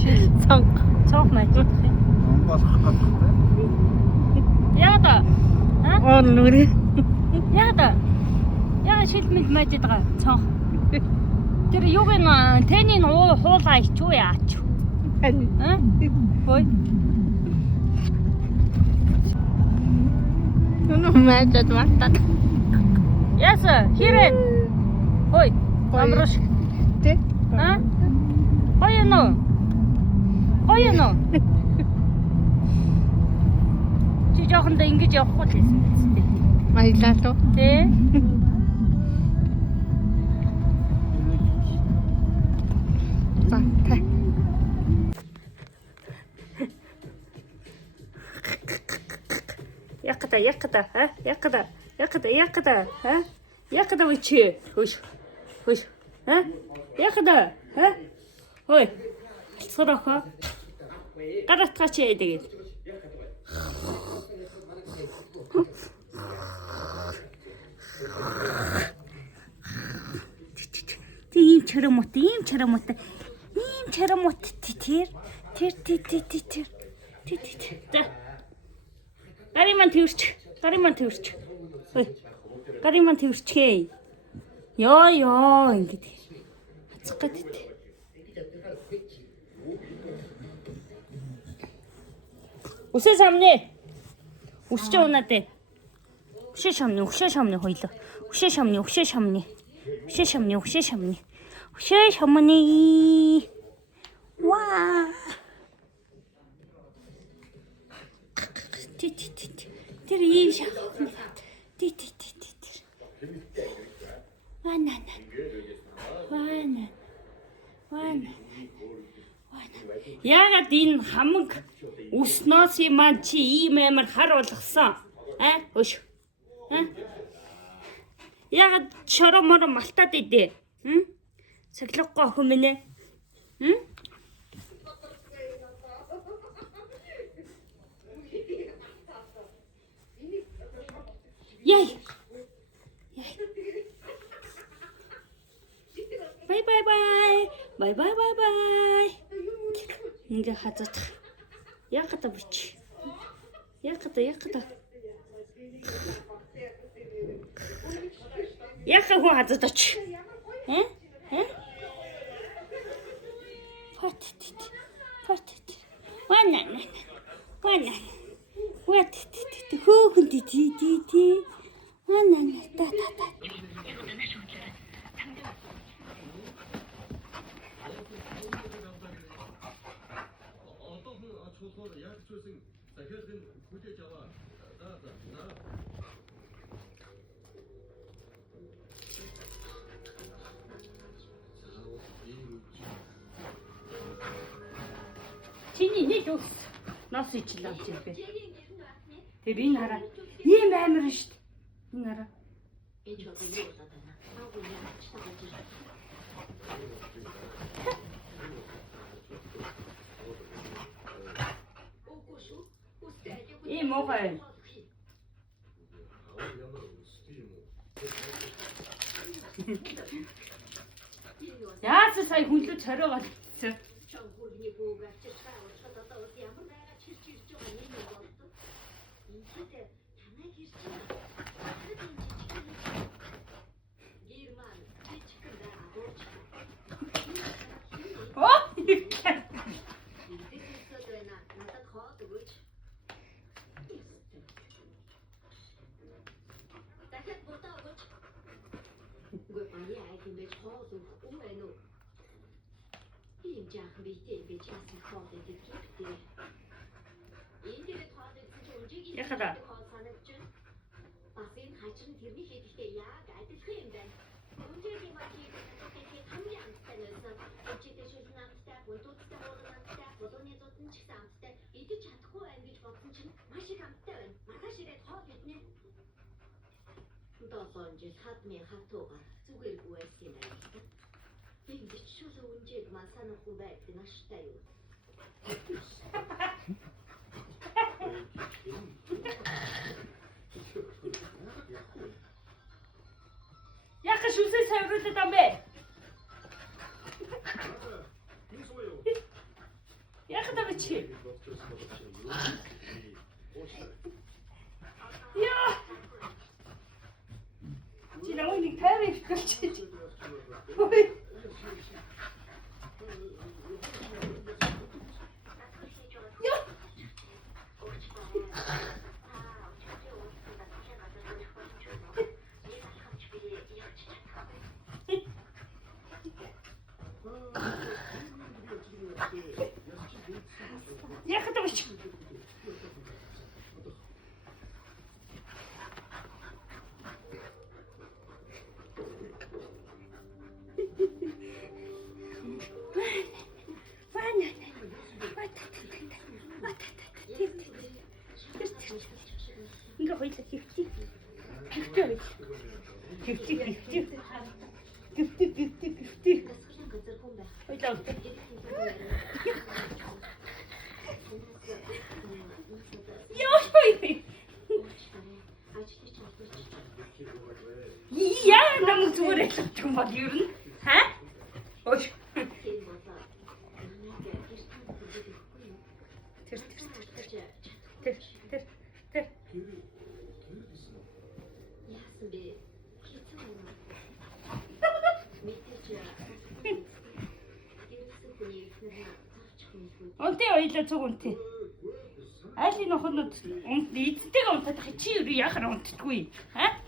Цонх маяг. болох гэдэг. Яа да? Оо нүрэ. Яа да? Яа шилмэл мэдээд байгаа цонх. Тэр юугийн тэний хуулаа ичүү яач. Хой. Ну мэдээд мартаад. Яса, хирэн. Хой. Амрош. Тэ? Хойно. Чи жоохондоо ингэж явахгүй л байсан биз дээ. Маялаа тоо. Тэ? За, тэ. Якада вичи. Хөөш. Якада. Хой. Сороха. Гаратгаач тэгээд. Ийм чарамут. Тэр. За. Гариман тэрч. Хой. Гариман тэрчхээ. Ёо ингэж. Хацах гэдэг. Үсээ самны. Үсч унаад. Үсээ шамны хойлоо. Үсээ шамны. Ваа. Тэр ийм шахах. Вана. Яагаад энэ хамаг өснөөс юм чи ийм амар хар болгосон? Өш. Яагаад шоромор малтаад идэ? Цэглэггүй охин минь ээ. Яй. Bye. Ингээ хазаад. Яхата бич. Яхата. Яха хоо хазаад оч. Фат. Вана. What? Хөөхөн тий. Вана та. Чиний нэг ус нас ичлээ юм бэ. Тэр энэ хараа. Ийм амар шүү дээ. Энэ хараа. Ийм мохой. Яас сая хүнлүү цоройгоо. Яхада. Яка шүсээ савруулаад ам бэ? бичи. Яа. 지나오니 타이밍 걸치지. ой. Я хотела еще. 이거 거기서 깁지. 깁지. 어디다 올게. 요이. 야, 너무 두근했어. 정말 이런. 하? 어이. 어때요 이제 저건데? 아시 너 혼자 이때가 온다 다 치유리 약간 온트고이, 아?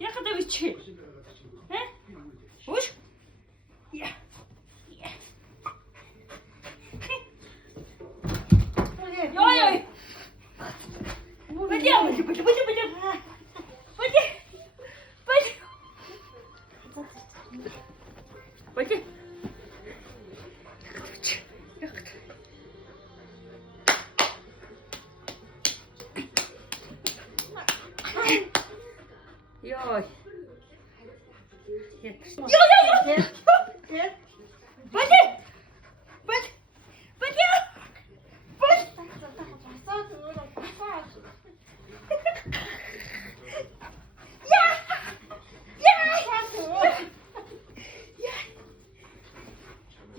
약간 더 위치, 아? 오시, 야, 야, 야야, 뭐야, 뭐지?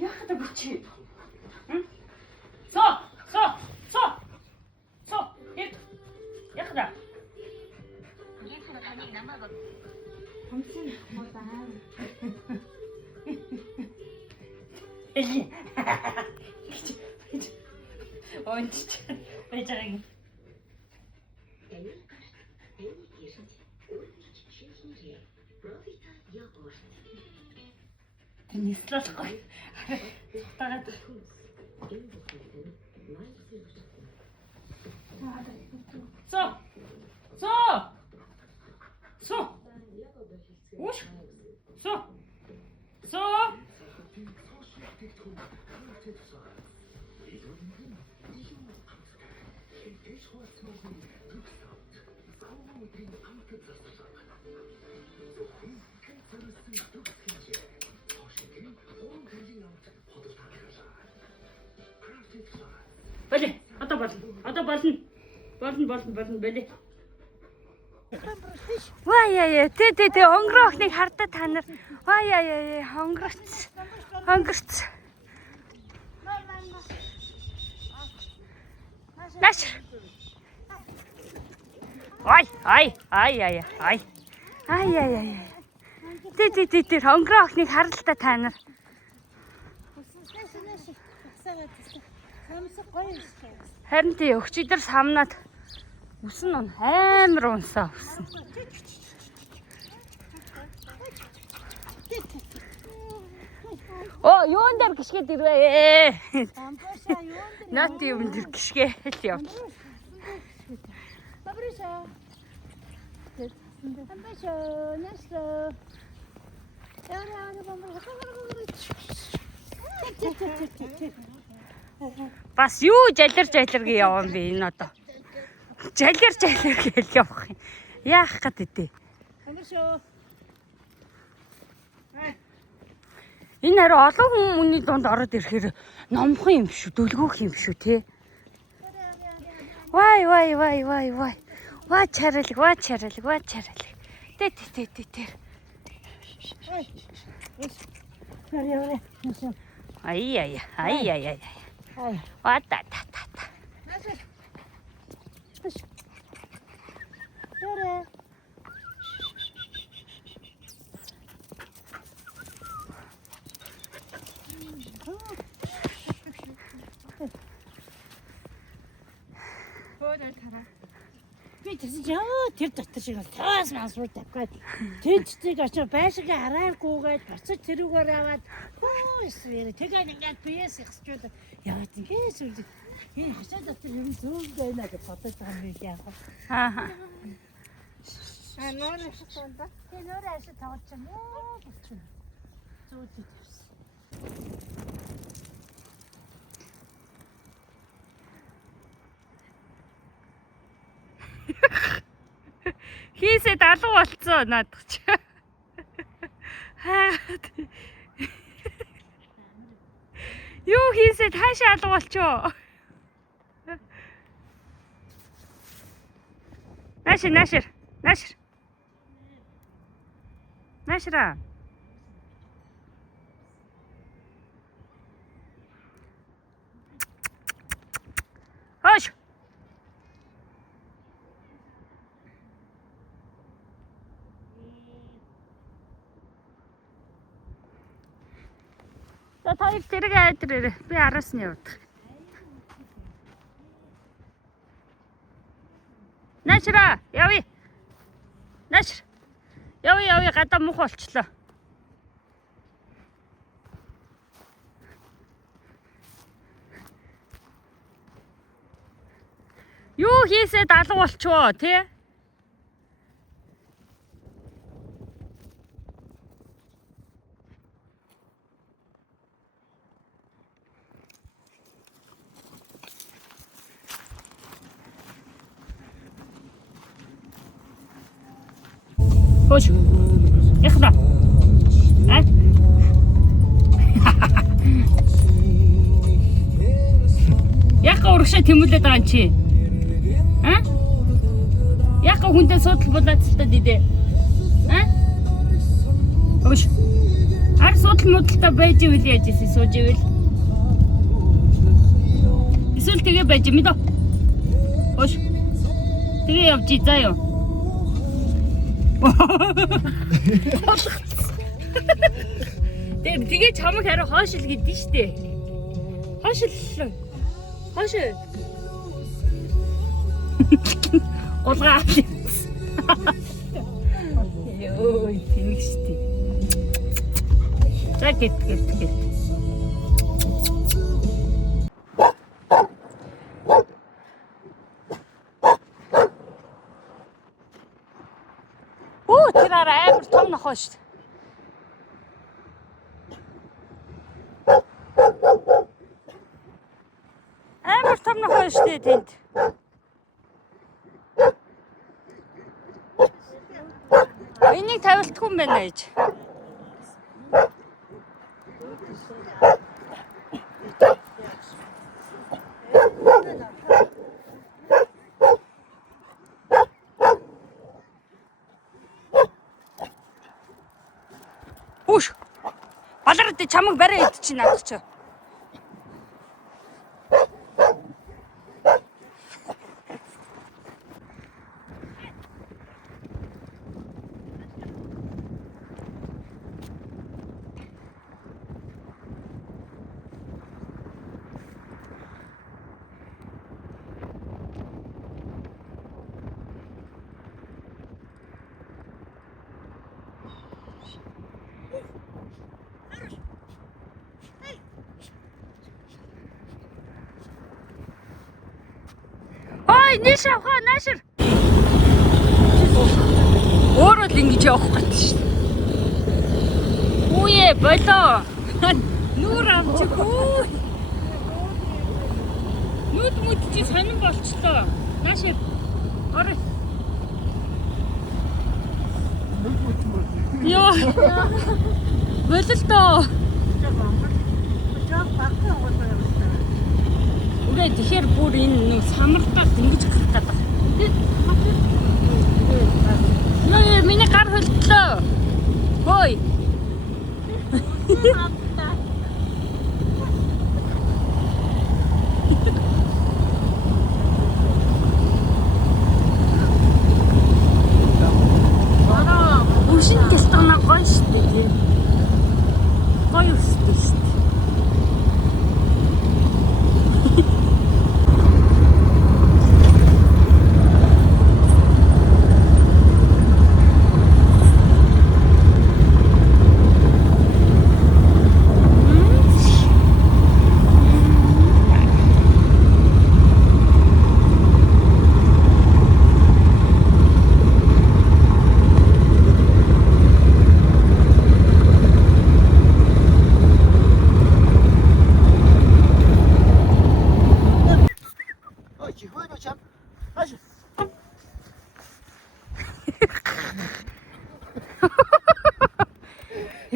야, 그렇지. 응? 서. 약하다. 진짜. 왜 저러니? не страшно. 빨리, 아따 벌슨 빨리. Ваяа, тэ онгорохныг хардаа та нар. Ваяа, онгорч. Наш. Ай. Тэ онгорохныг хардаа та нар. Харин тий өгчидэр самнаад үсэн нь амар унсаа үсэн. Юун дээр гიშгээд ирвэ. Нат юм дээр гიშгээл яв. Бас юу жалир гээ явсан бэ энэ одоо. Жалир гээл явах юм. Яах гэдэг. Энэ хараа олон хүмүүний донд ороод ирэхээр номхон юм шүү, дөлгөөх юм шүү те. Вай. Ва чаралг. Тэ. Ай. Вата. Бөөдөө тараа. Би тэгсэн чи тэр дотор шиг таас мансруу тавгаад тэнцдэг очоо байшиг харааргүйгээд буцаж тэрүүгээр аваад эсвэл тэгээд ингээд PS ихсчүүл яваад ингээс үл энэ хашаа дотор юм зүүн байна гэж бодож байгаа юм яах вэ? Аа. Нөр ашиг тунда. Тэ нөр ашиг тоглож байна уу гэж байна. Зүүдлээ тавьсан. Хийсэд алуу болцсон наадах чи. Юу хийсэд хаашаа алуу болчоо. Нашра. Хош. За таяг зэрэг айдрээ. Би араас нь явдаг. Нашра, явъя. Нашр. Явъя, гадаа мух болчлоо. Юу хийсэд алга болчихоо, тий? Хош. Яхна. Яка урагшаа тэмүүлээд байгаа юм чи? Яка хүнтэй судал булаацтай дидэ? Хош. Ар судал муудалтай байж ивэл яаж ийсэн сууж ивэл? Эсвэл тэгээ байж мэдээ. Хош. Тэгээ явж заа юу? Тэгээ чамаг хараа хоошил гэдэн штэ. Хоошил. Гулгаа. Йоо, тэнэг штэ. За гэт. Тэр амар том нохоо шүү дээ. Амар том нохоо шүү дээ тэнд. Энийг тавилтгүй юм байна ээж. Уш. Балард чамаг барай ид чи наадах чи. Ой, Ниша, Нашир. Өөрөө л ингэж явах гэдэг шүү дээ. Үе, болоо. Нүүр амчгүй. Нүд чи сонин болчлоо. Нашир. Орой. Йоо. Бололтоо. Үгүй тэгэхээр бүр энэ самартаас ингэж гарах гэдэг. Яа, миний гар хөлтлөө. Хөөе. Ушин гэлтгнаа гоё шүү дээ. Гоё өстэй шүү дээ.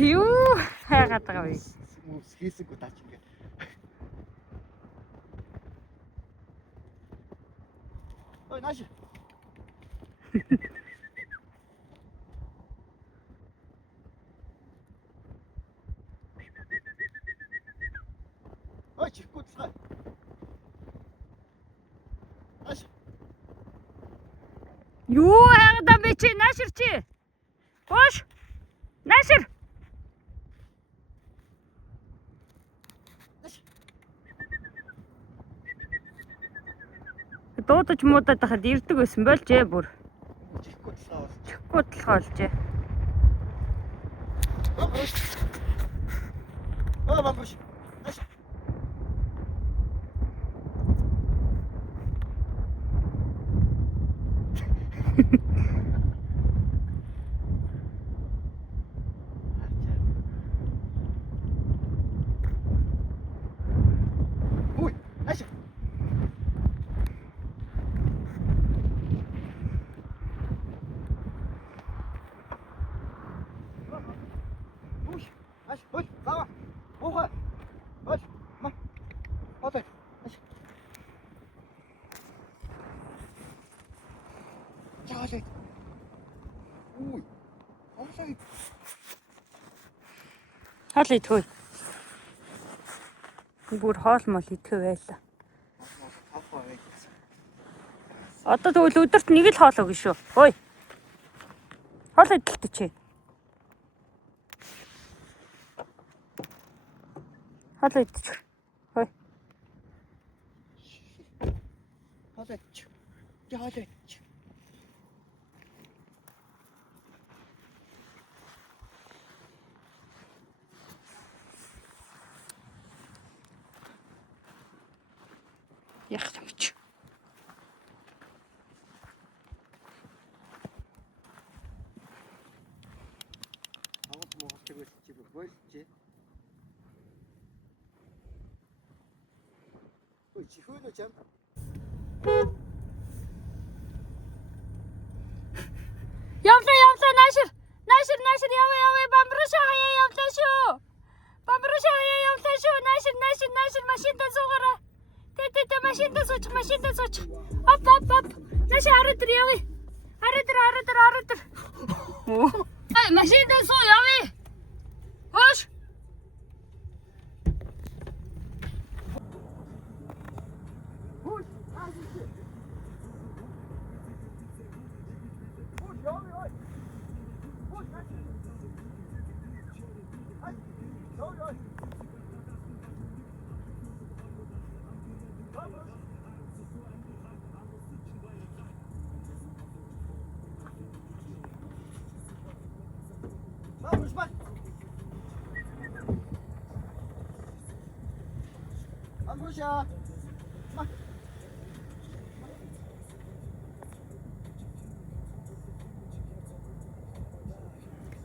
Юу хайгаад байгаа вэ? Хийсэнгүү таач ингээ. Ой, нааш. Ой, чихгүй цаа. Нааш. Юу хайгаад бэ чи наашир чи? Хош. Наашир. Дуудаж муудаад хахад ирдэг байсан болж бүр. Чихгүй цаа. Чихгүй толгоолжээ. Ой, бамбуш. Нааш. Ой, нааш. Ой, нааш. Ой, заа. Охой. Ой, ма. Отой. Нааш. Чаалай. Ой. Омсай. Хаал идэхүй. Бүр хоол мол идэхүй байла. Одоо тэгвэл өдөрт нэг л хоол өгнө шүү. Ой. Хоол идэлтэй чи. Хоол идэж. Ой. Хадаач. Яалаач. Яах юм чи. Аваад моохдаг байсан чи болчих. Ой, чихөө чам. Явлаа наашир. Наашир яваа бамбруш хаяа явлаа шүү. Бамбруш хаяа явлаа шүү. Наашир машинтаа суугаараа. Тэ машинтаа сууч. Оп. Наашир арад явъя. Арад. Оо. Ай машинтаа суу явъя. Хош. Амбруша.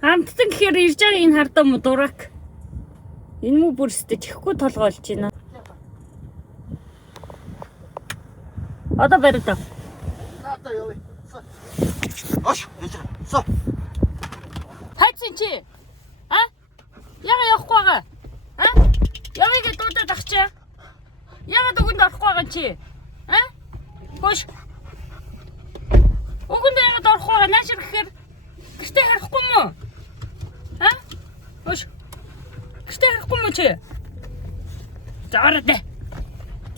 Амттан гэхээр ирж байгаа энэ хардаа му дурак. Энэ мүү бүрстэй чихгүй толгоолж байна. Одоо бариад. Наата явъя. Ош, со. Хайцэн чи? А? Яга явахгүй байгаа? А? Явъя гэж дуудаад ахчаа. Ягаад өгөнд орохгүй байгаа чи? А? Хош. Өгөнд ягаад орохгүй байгаа? Наашир гэхээр гэртээ харахгүй мó? А? Хөөш. Гэртээ харахгүй мө чи? За ороо дэ.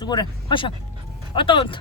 Зүгээр. Хошоо. Одоо унт.